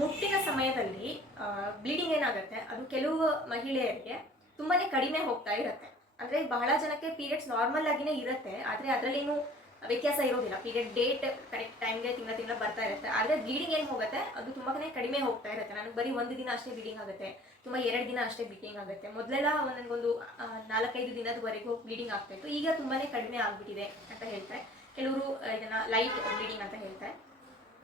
ಮುಟ್ಟಿನ ಸಮಯದಲ್ಲಿ ಬ್ಲೀಡಿಂಗ್ ಏನಾಗುತ್ತೆ ಅದು ಕೆಲವು ಮಹಿಳೆಯರಿಗೆ ತುಂಬಾನೇ ಕಡಿಮೆ ಹೋಗ್ತಾ ಇರುತ್ತೆ. ಅಂದ್ರೆ ಬಹಳ ಜನಕ್ಕೆ ಪೀರಿಯಡ್ಸ್ ನಾರ್ಮಲ್ ಆಗಿನೇ ಇರುತ್ತೆ, ಆದ್ರೆ ಅದರಲ್ಲೇನು ವ್ಯತ್ಯಾಸ ಇರೋದಿಲ್ಲ. ಪೀರಿಯಡ್ ಡೇಟ್ ಕರೆಕ್ಟ್ ಟೈಮ್ಗೆ ತಿಂಗಳ ತಿಂಗಳ ಬರ್ತಾ ಇರುತ್ತೆ, ಆದ್ರೆ ಬ್ಲೀಡಿಂಗ್ ಏನು ಹೋಗುತ್ತೆ ಅದು ತುಂಬಾನೇ ಕಡಿಮೆ ಹೋಗ್ತಾ ಇರುತ್ತೆ. ನನಗೆ ಬರೀ ಒಂದು ದಿನ ಅಷ್ಟೇ ಬ್ಲೀಡಿಂಗ್ ಆಗುತ್ತೆ, ತುಂಬ 2 ದಿನ ಅಷ್ಟೇ ಬ್ಲೀಡಿಂಗ್ ಆಗುತ್ತೆ. ಮೊದಲೆಲ್ಲ ನನಗೊಂದು 4-5 ದಿನದವರೆಗೂ ಬ್ಲೀಡಿಂಗ್ ಆಗ್ತಾ ಇತ್ತು, ಈಗ ತುಂಬಾನೇ ಕಡಿಮೆ ಆಗ್ಬಿಟ್ಟಿದೆ ಅಂತ ಹೇಳ್ತಾರೆ. ಕೆಲವರು ಇದನ್ನ ಲೈಟ್ ಬ್ಲೀಡಿಂಗ್ ಅಂತ ಹೇಳ್ತಾರೆ.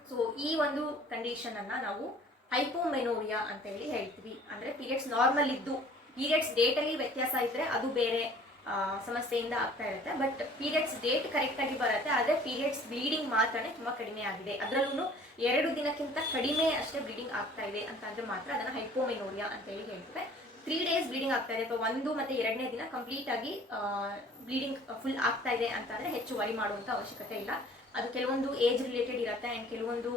ಸೊ ಈ ಒಂದು ಕಂಡೀಷನ್ ಅನ್ನ ನಾವು ಹೈಪೋಮೆನೋರಿಯಾ ಅಂತ ಹೇಳಿ ಹೇಳ್ತೀವಿ. ಅಂದ್ರೆ ಪೀರಿಯಡ್ಸ್ ನಾರ್ಮಲ್ ಇದ್ದು ಪೀರಿಯಡ್ಸ್ ಡೇಟ್ ಅಲ್ಲಿ ವ್ಯತ್ಯಾಸ ಇದ್ರೆ ಅದು ಬೇರೆ ಸಮಸ್ಯೆಯಿಂದ ಆಗ್ತಾ ಇರುತ್ತೆ. ಬಟ್ ಪೀರಿಯಡ್ಸ್ ಡೇಟ್ ಕರೆಕ್ಟ್ ಆಗಿ ಬರುತ್ತೆ, ಆದ್ರೆ ಪೀರಿಯಡ್ಸ್ ಬ್ಲೀಡಿಂಗ್ ಮಾತ್ರನೇ ತುಂಬಾ ಕಡಿಮೆ ಆಗಿದೆ, ಅದರಲ್ಲೂ 2 ದಿನಕ್ಕಿಂತ ಕಡಿಮೆ ಅಷ್ಟೇ ಬ್ಲೀಡಿಂಗ್ ಆಗ್ತಾ ಇದೆ ಅಂತ ಅಂದ್ರೆ ಮಾತ್ರ ಅದನ್ನ ಹೈಪೋಮೆನೋರಿಯಾ ಅಂತ ಹೇಳಿ ಹೇಳ್ತೇವೆ. 3 ಡೇಸ್ ಬ್ಲೀಡಿಂಗ್ ಆಗ್ತಾ ಇದೆ ಅಥವಾ 1 ಮತ್ತು 2ನೇ ದಿನ ಕಂಪ್ಲೀಟ್ ಆಗಿ ಬ್ಲೀಡಿಂಗ್ ಫುಲ್ ಆಗ್ತಾ ಇದೆ ಅಂತಂದ್ರೆ ಹೆಚ್ಚು ವರಿ ಮಾಡುವಂತ ಅವಶ್ಯಕತೆ ಇಲ್ಲ. ಅದು ಕೆಲವೊಂದು ಏಜ್ ರಿಲೇಟೆಡ್ ಇರುತ್ತೆ ಅಂಡ್ ಕೆಲವೊಂದು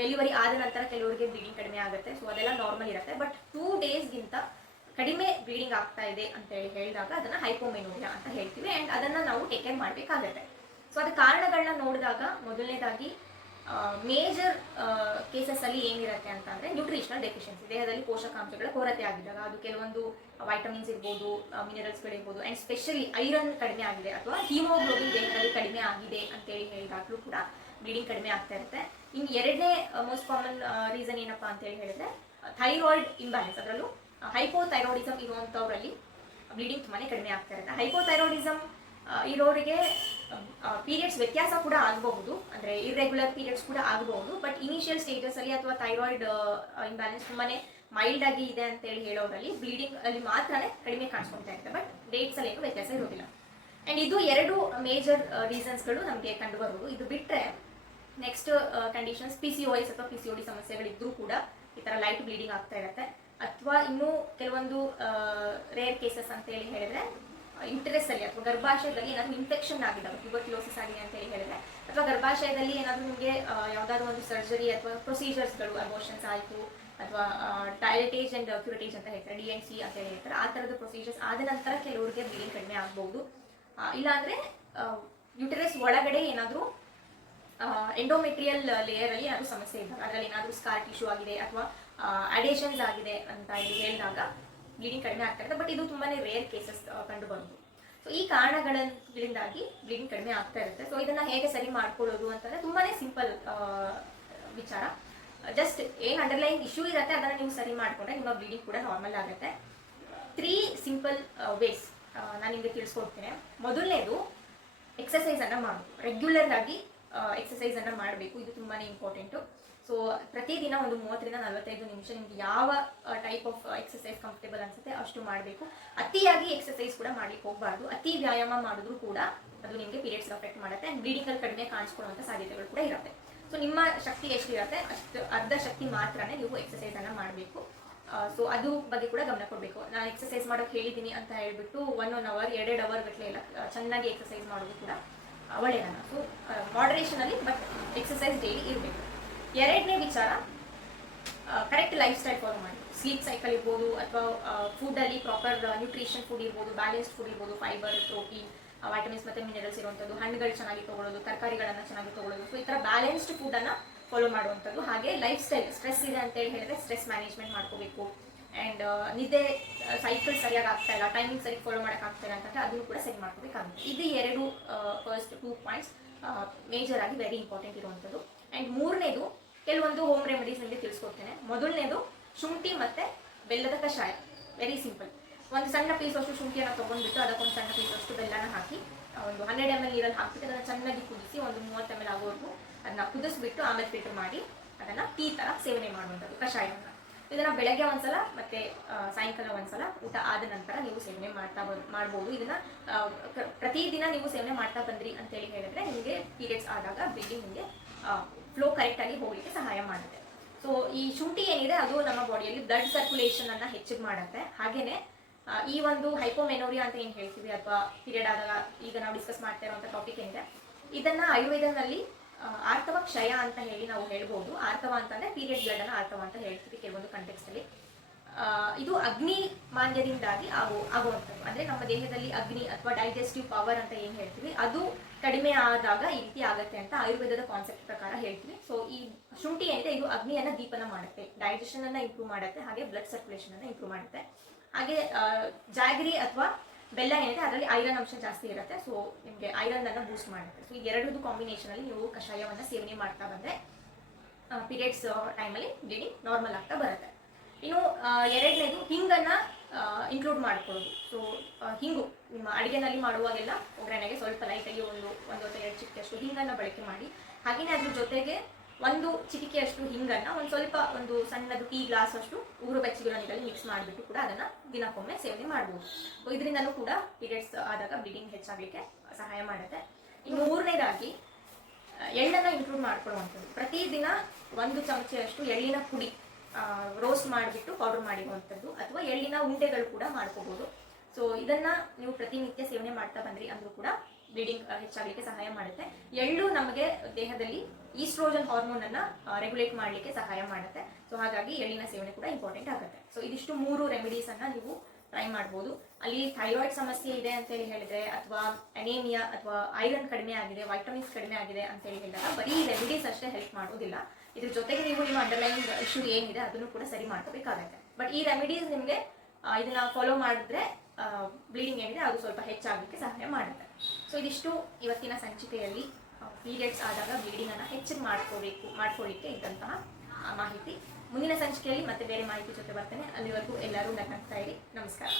ಡೆಲಿವರಿ ಆದ ನಂತರ ಕೆಲವರಿಗೆ ಬ್ಲೀಡಿಂಗ್ ಕಡಿಮೆ ಆಗುತ್ತೆ. ಸೊ ಅದೆಲ್ಲ ನಾರ್ಮಲ್ ಇರುತ್ತೆ. ಬಟ್ 2 ಡೇಸ್ಗಿಂತ ಕಡಿಮೆ ಬ್ಲೀಡಿಂಗ್ ಆಗ್ತಾ ಇದೆ ಅಂತ ಹೇಳಿ ಹೇಳಿದಾಗ ಅದನ್ನ ಹೈಪೋಮೆನೋರಿಯಾ ಅಂತ ಹೇಳ್ತೀವಿ ಅಂಡ್ ಅದನ್ನ ನಾವು ಟೇಕ್ ಕೇರ್ ಮಾಡಬೇಕಾಗುತ್ತೆ. ಸೊ ಅದ ಕಾರಣಗಳನ್ನ ನೋಡಿದಾಗ ಮೊದಲನೇದಾಗಿ ಮೇಜರ್ ಕೇಸಸ್ ಅಲ್ಲಿ ಏನಿರುತ್ತೆ ಅಂತಂದ್ರೆ ನ್ಯೂಟ್ರಿಷನಲ್ ಡೆಫಿಷಿಯನ್ಸಿ, ದೇಹದಲ್ಲಿ ಪೋಷಕಾಂಶಗಳ ಕೊರತೆ ಆಗಿದ್ದಾಗ, ಅದು ಕೆಲವೊಂದು ವೈಟಮಿನ್ಸ್ ಇರ್ಬೋದು, ಮಿನರಲ್ಸ್ಗಳಿರ್ಬೋದು ಅಂಡ್ ಸ್ಪೆಷಲಿ ಐರನ್ ಕಡಿಮೆ ಆಗಿದೆ ಅಥವಾ ಹಿಮೋಗ್ಲೋಬಿನ್ ದೇಹದಲ್ಲಿ ಕಡಿಮೆ ಆಗಿದೆ ಅಂತೇಳಿ ಹೇಳಿದಾಗಲೂ ಕೂಡ ಬ್ಲೀಡಿಂಗ್ ಕಡಿಮೆ ಆಗ್ತಾ ಇರುತ್ತೆ. ಇನ್ನು 2ನೇ ಮೋಸ್ಟ್ ಕಾಮನ್ ರೀಸನ್ ಏನಪ್ಪಾ ಅಂತ ಹೇಳಿ ಹೇಳಿದ್ರೆ ಥೈರಾಯ್ಡ್ ಇಂಬ್ಯಾಲೆನ್ಸ್, ಅದರಲ್ಲೂ ಹೈಪೋಥೈರಾಯ್ಡಿಸಮ್ ಇರುವಂತವರಲ್ಲಿ ಬ್ಲೀಡಿಂಗ್ ತುಂಬಾನೇ ಕಡಿಮೆ ಆಗ್ತಾ ಇರುತ್ತೆ. ಹೈಪೋಥೈರಾಯ್ಡಿಸಮ್ ಇರೋರಿಗೆ ಪೀರಿಯಡ್ಸ್ ವ್ಯತ್ಯಾಸ ಕೂಡ ಆಗಬಹುದು, ಅಂದ್ರೆ ಇರ್ರೆಗ್ಯುಲರ್ ಪೀರಿಯಡ್ಸ್ ಕೂಡ ಆಗಬಹುದು. ಬಟ್ ಇನಿಷಿಯಲ್ ಸ್ಟೇಜಸ್ ಅಲ್ಲಿ ಅಥವಾ ಥೈರಾಯ್ಡ್ ಇಂಬ್ಯಾಲೆನ್ಸ್ ತುಂಬಾನೇ ಮೈಲ್ಡ್ ಆಗಿ ಇದೆ ಅಂತ ಹೇಳಿ ಹೇಳೋರಲ್ಲಿ ಬ್ಲೀಡಿಂಗ್ ಅಲ್ಲಿ ಮಾತ್ರನೇ ಕಡಿಮೆ ಕಾಣಿಸ್ಕೊಳ್ತಾ ಇರುತ್ತೆ, ಬಟ್ ಡೇಟ್ಸ್ ಅಲ್ಲಿ ಏನು ವ್ಯತ್ಯಾಸ ಇರೋದಿಲ್ಲ. ಅಂಡ್ ಇದು 2 ಮೇಜರ್ ರೀಸನ್ಸ್ಗಳು ನಮಗೆ ಕಂಡು ಬರುವುದು. ಇದು ಬಿಟ್ಟರೆ ನೆಕ್ಸ್ಟ್ ಕಂಡೀಷನ್ಸ್ PCOS ಅಥವಾ PCOD ಸಮಸ್ಯೆಗಳಿದ್ರೂ ಕೂಡ ಈ ತರ ಲೈಟ್ ಬ್ಲೀಡಿಂಗ್ ಆಗ್ತಾ ಇರುತ್ತೆ. ಅಥವಾ ಇನ್ನೂ ಕೆಲವೊಂದು ರೇರ್ ಕೇಸಸ್ ಅಂತ ಹೇಳಿ ಹೇಳಿದ್ರೆ ಯುಟೆರಸ್ ಅಲ್ಲಿ ಅಥವಾ ಗರ್ಭಾಶಯದಲ್ಲಿ ಏನಾದರೂ ಇನ್ಫೆಕ್ಷನ್ ಆಗಿದೆ, ಟ್ಯೂಬರ್ಕ್ಯುಲೋಸಿಸ್ ಆಗಿದೆ ಅಂತ ಹೇಳಿ ಹೇಳಿದ್ರೆ, ಅಥವಾ ಗರ್ಭಾಶಯದಲ್ಲಿ ಏನಾದರೂ ನಿಮಗೆ ಯಾವುದಾದ್ರು ಒಂದು ಸರ್ಜರಿ ಅಥವಾ ಪ್ರೊಸೀಜರ್ಸ್ಗಳು, ಅಬೋಷನ್ಸ್ ಆಯಿತು ಅಥವಾ ಡಯಲಿಟೇಜ್ ಅಂಡ್ ಕ್ಯೂರಿಟೇಜ್ ಅಂತ ಹೇಳ್ತಾರೆ, DNC ಅಂತ ಹೇಳಿ ಹೇಳ್ತಾರೆ, ಆ ಥರದ ಪ್ರೊಸೀಜರ್ಸ್ ಆದ ನಂತರ ಕೆಲವರಿಗೆ ಬ್ಲೀಡಿಂಗ್ ಕಡಿಮೆ ಆಗ್ಬಹುದು. ಇಲ್ಲಾಂದ್ರೆ ಯುಟೆರಸ್ ಒಳಗಡೆ ಏನಾದರೂ ಎಂಡೋಮೆಟ್ರಿಯಲ್ ಲೇಯರ್ ಅಲ್ಲಿ ಏನಾದರೂ ಸಮಸ್ಯೆ ಇದ್ದಾಗ, ಅದರಲ್ಲಿ ಏನಾದರೂ ಸ್ಕಾರ್ ಟಿಶ್ಯೂ ಆಗಿದೆ ಅಥವಾ ಅಡೇಷನ್ಸ್ ಆಗಿದೆ ಅಂತ ಹೇಳಿ ಹೇಳಿದಾಗ ಬ್ಲೀಡಿಂಗ್ ಕಡಿಮೆ ಆಗ್ತಾ ಇರುತ್ತೆ. ಬಟ್ ಇದು ತುಂಬಾನೇ ರೇರ್ ಕೇಸಸ್ ಕಂಡು ಬರುವುದು. ಸೊ ಈ ಕಾರಣಗಳಿಂದಾಗಿ ಬ್ಲೀಡಿಂಗ್ ಕಡಿಮೆ ಆಗ್ತಾ ಇರುತ್ತೆ. ಸೊ ಇದನ್ನ ಹೇಗೆ ಸರಿ ಮಾಡ್ಕೊಳ್ಳೋದು ಅಂತಂದ್ರೆ ತುಂಬಾನೇ ಸಿಂಪಲ್ ವಿಚಾರ. ಜಸ್ಟ್ ಏನ್ ಅಂಡರ್ಲೈನ್ ಇಶ್ಯೂ ಇರುತ್ತೆ ಅದನ್ನ ನೀವು ಸರಿ ಮಾಡ್ಕೊಂಡ್ರೆ ನಿಮ್ಮ ಬ್ಲೀಡಿಂಗ್ ಕೂಡ ನಾರ್ಮಲ್ ಆಗುತ್ತೆ. 3 ಸಿಂಪಲ್ ವೇಸ್ ನಾನು ನಿಮಗೆ ತಿಳಿಸ್ಕೊಡ್ತೇನೆ. ಮೊದಲನೇದು ಎಕ್ಸಸೈಸ್ ಅನ್ನ ಮಾಡೋದು, ರೆಗ್ಯುಲರ್ ಆಗಿ ಎಕ್ಸಸೈಸ್ ಅನ್ನ ಮಾಡಬೇಕು, ಇದು ತುಂಬಾನೇ ಇಂಪಾರ್ಟೆಂಟು. ಸೊ ಪ್ರತಿದಿನ ಒಂದು 30-45 ನಿಮಿಷ ನಿಮ್ಗೆ ಯಾವ ಟೈಪ್ ಆಫ್ ಎಕ್ಸಸೈಸ್ ಕಂಫರ್ಟೇಬಲ್ ಅನ್ಸುತ್ತೆ ಅಷ್ಟು ಮಾಡಬೇಕು. ಅತಿಯಾಗಿ ಎಕ್ಸಸೈಸ್ ಕೂಡ ಮಾಡ್ಲಿಕ್ಕೆ ಹೋಗಬಾರ್ದು. ಅತಿ ವ್ಯಾಯಾಮ ಮಾಡಿದ್ರು ಕೂಡ ಅದು ನಿಮಗೆ ಪೀರಿಯಡ್ಸ್ ಅಫೆಕ್ಟ್ ಮಾಡುತ್ತೆ ಅಂಡ್ ಬ್ಲೀಡಿಂಗ್ ಅಲ್ಲಿ ಕಡಿಮೆ ಕಾಣಿಸ್ಕೊಳ್ಳುವಂತ ಸಾಧ್ಯತೆಗಳು ಕೂಡ ಇರುತ್ತೆ. ಸೊ ನಿಮ್ಮ ಶಕ್ತಿ ಎಷ್ಟಿರುತ್ತೆ ಅಷ್ಟು ಅರ್ಧ ಶಕ್ತಿ ಮಾತ್ರನೇ ನೀವು ಎಕ್ಸಸೈಸ್ ಅನ್ನ ಮಾಡಬೇಕು. ಸೊ ಅದು ಬಗ್ಗೆ ಕೂಡ ಗಮನ ಕೊಡಬೇಕು. ನಾನು ಎಕ್ಸಸೈಸ್ ಮಾಡೋಕೆ ಹೇಳಿದ್ದೀನಿ ಅಂತ ಹೇಳ್ಬಿಟ್ಟು 1 ಅವರ್ 2 ಅವರ್ ಗಟ್ಟಲೆ ಎಲ್ಲ ಚೆನ್ನಾಗಿ ಎಕ್ಸಸೈಸ್ ಮಾಡೋದು ಕೂಡ ಒಳ್ಳೆಯದಲ್ಲ. ಸೊ ಮಾಡರೇಷನ್ ಅಲ್ಲಿ ಬಟ್ ಎಕ್ಸಸೈಸ್ ಡೈಲಿ ಇರಬೇಕು. 2ನೇ ವಿಚಾರ, ಕರೆಕ್ಟ್ ಲೈಫ್ ಸ್ಟೈಲ್ ಫಾಲೋ ಮಾಡಿ. ಸ್ಲೀಪ್ ಸೈಕಲ್ ಇರ್ಬೋದು ಅಥವಾ ಫುಡ್ ಅಲ್ಲಿ ಪ್ರಾಪರ್ ನ್ಯೂಟ್ರಿಷನ್ ಫುಡ್ ಇರ್ಬೋದು, ಬ್ಯಾಲೆನ್ಸ್ಡ್ ಫುಡ್ ಇರ್ಬೋದು, ಫೈಬರ್, ಪ್ರೋಟೀನ್, ವೈಟಮಿನ್ಸ್ ಮತ್ತೆ ಮಿನರಲ್ಸ್ ಇರುವಂಥದ್ದು, ಹಣ್ಣುಗಳು ಚೆನ್ನಾಗಿ ತಗೊಳ್ಳೋದು, ತರಕಾರಿಗಳನ್ನ ಚೆನ್ನಾಗಿ ತಗೊಳ್ಳೋದು. ಸೊ ಈ ಥರ ಬ್ಯಾಲೆನ್ಸ್ಡ್ ಫುಡ್ ಅನ್ನ ಫಾಲೋ ಮಾಡುವಂಥದ್ದು. ಹಾಗೆ ಲೈಫ್ ಸ್ಟೈಲ್, ಸ್ಟ್ರೆಸ್ ಇದೆ ಅಂತ ಹೇಳಿ ಹೇಳಿದ್ರೆ ಸ್ಟ್ರೆಸ್ ಮ್ಯಾನೇಜ್ಮೆಂಟ್ ಮಾಡ್ಕೋಬೇಕು. ಆ್ಯಂಡ್ ನಿದ್ದೆ ಸೈಕಲ್ ಸರಿಯಾಗಿ ಆಗ್ತಾ ಇಲ್ಲ, ಟೈಮಿಂಗ್ ಸರಿ ಫಾಲೋ ಮಾಡೋಕ್ಕಾಗ್ತಾ ಇಲ್ಲ ಅಂತಂದ್ರೆ ಅದನ್ನು ಕೂಡ ಸರಿ ಮಾಡ್ಕೋಬೇಕಾಗುತ್ತೆ. ಇದು 2 ಫಸ್ಟ್ 2 ಪಾಯಿಂಟ್ಸ್ ಮೇಜರ್ ಆಗಿ ವೆರಿ ಇಂಪಾರ್ಟೆಂಟ್ ಇರುವಂಥದ್ದು. ಆ್ಯಂಡ್ 3ನೇದು ಕೆಲವೊಂದು ಹೋಮ್ ರೆಮಿಡೀಸ್ ನಿಮಗೆ ತಿಳಿಸ್ಕೊಡ್ತೇನೆ. ಮೊದಲನೇದು ಶುಂಠಿ ಮತ್ತೆ ಬೆಲ್ಲದ ಕಷಾಯ. Very simple. ಒಂದು ಸಣ್ಣ ಪೀಸ್ ಅಷ್ಟು ಶುಂಠಿಯನ್ನು ತೊಗೊಂಡ್ಬಿಟ್ಟು ಅದಕ್ಕೊಂದು ಸಣ್ಣ ಪೀಸ್ ಅಷ್ಟು ಬೆಲ್ಲನ ಹಾಕಿ ಒಂದು 100 ml ನೀರಲ್ಲಿ ಹಾಕ್ಬಿಟ್ಟು ಅದನ್ನು ಚೆನ್ನಾಗಿ ಕುದಿಸಿ ಒಂದು 30 ml ಆಗೋವರೆಗೂ ಅದನ್ನ ಕುದಿಸ್ಬಿಟ್ಟು ಆಮೇಲೆ ಫಿಲ್ಟರ್ ಮಾಡಿ ಅದನ್ನ ಟೀ ತರ ಸೇವನೆ ಮಾಡುವಂಥದ್ದು ಕಷಾಯವನ್ನು. ಇದನ್ನ ಬೆಳಗ್ಗೆ ಒಂದ್ಸಲ ಮತ್ತೆ ಸಾಯಂಕಾಲ ಒಂದ್ಸಲ ಊಟ ಆದ ನಂತರ ನೀವು ಸೇವನೆ ಮಾಡ್ಬೋದು. ಇದನ್ನ ಪ್ರತಿದಿನ ನೀವು ಸೇವನೆ ಮಾಡ್ತಾ ಬಂದ್ರಿ ಅಂತ ಹೇಳಿ ಹೇಳಿದ್ರೆ ನಿಮಗೆ ಪೀರಿಯಡ್ಸ್ ಆದಾಗ ಬ್ಲೀಡಿಂಗ್ ನಿಮಗೆ ಫ್ಲೋ ಕರೆಕ್ಟ್ ಆಗಿ ಹೋಗ್ಲಿಕ್ಕೆ ಸಹಾಯ ಮಾಡುತ್ತೆ. ಸೊ ಈ ಶುಂಠಿ ಏನಿದೆ ಅದು ನಮ್ಮ ಬಾಡಿಯಲ್ಲಿ ಬ್ಲಡ್ ಸರ್ಕ್ಯುಲೇಷನ್ ಅನ್ನ ಹೆಚ್ಚಿಗೆ ಮಾಡುತ್ತೆ. ಹಾಗೇನೆ ಈ ಒಂದು ಹೈಪೋಮೆನೋರಿಯಾ ಅಂತ ಏನ್ ಹೇಳ್ತೀವಿ ಅಥವಾ ಪೀರಿಯಡ್ ಆದಾಗ ಈಗ ನಾವು ಡಿಸ್ಕಸ್ ಮಾಡ್ತಾ ಇರುವಂತ ಟಾಪಿಕ್ ಏನಿದೆ ಇದನ್ನ ಆಯುರ್ವೇದದಲ್ಲಿ ಆರ್ತವ ಕ್ಷಯ ಅಂತ ಹೇಳಿ ನಾವು ಹೇಳ್ಬೋದು. ಆರ್ತವ ಅಂತಂದ್ರೆ ಪೀರಿಯಡ್ ಬ್ಲಡ್ ಅನ್ನ ಆರ್ತವ ಅಂತ ಹೇಳ್ತೀವಿ ಕೆಲವೊಂದು ಕಂಟೆಕ್ಸ್ಟ್ ಅಲ್ಲಿ. ಇದು ಅಗ್ನಿ ಮಾಂದ್ಯದಿಂದಾಗಿ ಆಗುವಂಥದ್ದು. ಅಂದರೆ ನಮ್ಮ ದೇಹದಲ್ಲಿ ಅಗ್ನಿ ಅಥವಾ ಡೈಜೆಸ್ಟಿವ್ ಪವರ್ ಅಂತ ಏನು ಹೇಳ್ತೀವಿ ಅದು ಕಡಿಮೆ ಆದಾಗ ಈ ರೀತಿ ಆಗುತ್ತೆ ಅಂತ ಆಯುರ್ವೇದದ ಕಾನ್ಸೆಪ್ಟ್ ಪ್ರಕಾರ ಹೇಳ್ತೀವಿ. ಸೊ ಈ ಶುಂಠಿ ಏನಿದೆ ಇದು ಅಗ್ನಿಯನ್ನು ದೀಪನ ಮಾಡುತ್ತೆ, ಡೈಜೆಷನ್ ಅನ್ನ ಇಂಪ್ರೂವ್ ಮಾಡುತ್ತೆ, ಹಾಗೆ ಬ್ಲಡ್ ಸರ್ಕ್ಯುಲೇಷನ್ ಅನ್ನ ಇಂಪ್ರೂವ್ ಮಾಡುತ್ತೆ. ಹಾಗೆ ಜಾಗರಿ ಅಥವಾ ಬೆಲ್ಲ ಏನಿದೆ ಅದರಲ್ಲಿ ಐರನ್ ಅಂಶ ಜಾಸ್ತಿ ಇರುತ್ತೆ. ಸೊ ನಿಮಗೆ ಐರನ್ ಅನ್ನ ಬೂಸ್ಟ್ ಮಾಡುತ್ತೆ. ಸೊ ಈ ಎರಡರದ್ದು ಕಾಂಬಿನೇಷನ್ ಅಲ್ಲಿ ನೀವು ಕಷಾಯವನ್ನು ಸೇವನೆ ಮಾಡ್ತಾ ಬಂದರೆ ಪೀರಿಯಡ್ಸ್ ಟೈಮಲ್ಲಿ ಬ್ಲೀಡಿಂಗ್ ನಾರ್ಮಲ್ ಆಗ್ತಾ ಬರುತ್ತೆ. ಇನ್ನು ಎರಡನೇದು ಹಿಂಗನ್ನು ಇನ್ಕ್ಲೂಡ್ ಮಾಡ್ಕೊಳ್ಳೋದು. ಸೊ ಹಿಂಗು ನಿಮ್ಮ ಅಡುಗೆನಲ್ಲಿ ಮಾಡುವಾಗೆಲ್ಲ ಒಗ್ಗರಣೆಗೆ ಸ್ವಲ್ಪ ಲೈಟಾಗಿ ಒಂದು ಅಥವಾ 2 ಚಿಟಿಕೆಯಷ್ಟು ಹಿಂಗನ್ನು ಬಳಕೆ ಮಾಡಿ. ಹಾಗೆಯೇ ಅದ್ರ ಜೊತೆಗೆ 1 ಚಿಟಿಕೆಯಷ್ಟು ಹಿಂಗನ್ನು ಒಂದು ಸಣ್ಣದು ಟೀ ಗ್ಲಾಸ್ ಅಷ್ಟು ಉಗುರು ಬೆಚ್ಚಗಿರೋ ನೀರಲ್ಲಿ ಮಿಕ್ಸ್ ಮಾಡಿಬಿಟ್ಟು ಕೂಡ ಅದನ್ನು ದಿನಕ್ಕೊಮ್ಮೆ ಸೇವನೆ ಮಾಡ್ಬೋದು. ಸೊ ಇದರಿಂದಲೂ ಕೂಡ ಪೀರಿಯಡ್ಸ್ ಆದಾಗ ಬ್ಲೀಡಿಂಗ್ ಹೆಚ್ಚಾಗಲಿಕ್ಕೆ ಸಹಾಯ ಮಾಡುತ್ತೆ. ಇನ್ನು ಮೂರನೇದಾಗಿ ಎಳ್ಳನ್ನು ಇನ್ಕ್ಲೂಡ್ ಮಾಡ್ಕೊಳ್ಳುವಂಥದ್ದು. ಪ್ರತಿದಿನ 1 ಚಮಚೆಯಷ್ಟು ಎಳ್ಳಿನ ಪುಡಿ ರೋಸ್ಟ್ ಮಾಡಿಬಿಟ್ಟು ಪೌಡರ್ ಮಾಡಿರುವಂಥದ್ದು, ಅಥವಾ ಎಳ್ಳಿನ ಉಂಡೆಗಳು ಕೂಡ ಮಾಡ್ಕೋಬೋದು. ಸೊ ಇದನ್ನು ನೀವು ಪ್ರತಿನಿತ್ಯ ಸೇವನೆ ಮಾಡ್ತಾ ಬಂದ್ರಿ ಅಂದರೂ ಕೂಡ ಬ್ಲೀಡಿಂಗ್ ಹೆಚ್ಚಾಗಲಿಕ್ಕೆ ಸಹಾಯ ಮಾಡುತ್ತೆ. ಎಳ್ಳು ನಮಗೆ ದೇಹದಲ್ಲಿ ಈಸ್ಟ್ರೋಜನ್ ಹಾರ್ಮೋನನ್ನು ರೆಗ್ಯುಲೇಟ್ ಮಾಡಲಿಕ್ಕೆ ಸಹಾಯ ಮಾಡುತ್ತೆ. ಸೊ ಹಾಗಾಗಿ ಎಳ್ಳಿನ ಸೇವನೆ ಕೂಡ ಇಂಪಾರ್ಟೆಂಟ್ ಆಗುತ್ತೆ. ಸೊ ಇದಿಷ್ಟು 3 ರೆಮಿಡೀಸನ್ನು ನೀವು ಟ್ರೈ ಮಾಡ್ಬೋದು. ಅಲ್ಲಿ ಥೈರಾಯ್ಡ್ ಸಮಸ್ಯೆ ಇದೆ ಅಂತೇಳಿ ಹೇಳಿದ್ರೆ, ಅಥವಾ ಅನೇಮಿಯಾ ಅಥವಾ ಐರನ್ ಕಡಿಮೆ ಆಗಿದೆ, ವೈಟಮಿನ್ಸ್ ಕಡಿಮೆ ಆಗಿದೆ ಅಂತೇಳಿ ಹೇಳಿದಾಗ ಬರೀ ರೆಮಿಡೀಸ್ ಅಷ್ಟೇ ಹೆಲ್ಪ್ ಮಾಡೋದಿಲ್ಲ. ಇದ್ರ ಜೊತೆಗೆ ನೀವು ನಿಮ್ಮ ಅಂಡರ್ಲೈನ್ ಇಶ್ಯೂ ಏನಿದೆ ಅದನ್ನು ಕೂಡ ಸರಿ ಮಾಡ್ಕೋಬೇಕಾಗತ್ತೆ. ಬಟ್ ಈ ರೆಮಿಡೀಸ್ ನಿಮಗೆ ಇದನ್ನ ಫಾಲೋ ಮಾಡಿದ್ರೆ ಬ್ಲೀಡಿಂಗ್ ಏನಿದೆ ಅದು ಸ್ವಲ್ಪ ಹೆಚ್ಚಾಗಲಿಕ್ಕೆ ಸಹಾಯ ಮಾಡುತ್ತೆ. ಸೊ ಇದಿಷ್ಟು ಇವತ್ತಿನ ಸಂಚಿಕೆಯಲ್ಲಿ ಪೀರಿಯಡ್ಸ್ ಆದಾಗ ಬ್ಲೀಡಿಂಗನ್ನು ಹೆಚ್ಚಿಗೆ ಮಾಡ್ಕೊಳ್ಳಿಕ್ಕೆ ಇದ್ದಂತಹ ಮಾಹಿತಿ. ಮುಂದಿನ ಸಂಚಿಕೆಯಲ್ಲಿ ಮತ್ತೆ ಬೇರೆ ಮಾಹಿತಿ ಜೊತೆ ಬರ್ತೇನೆ. ಅಲ್ಲಿವರೆಗೂ ಎಲ್ಲರೂ ನಗ್ತಾ ಇರಿ. ನಮಸ್ಕಾರ.